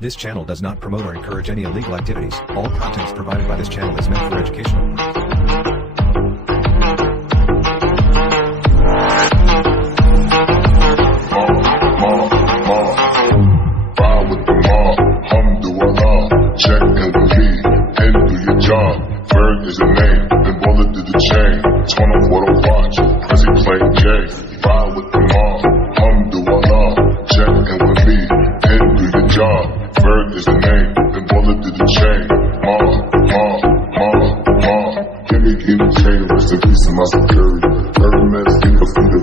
This channel does not promote or encourage any illegal activities. All contents provided by this channel is meant for educational purposes. Check and believe, and do your job. Berg is the name, then bullet through the chain. Torn up what I watch, Prezi playing J. Ride with the mob, alhamdulillah. Check and believe, and do your job. Berg is the name, then bullet through the chain. Give me chain, rest in peace of my security. Hermes, give a feet of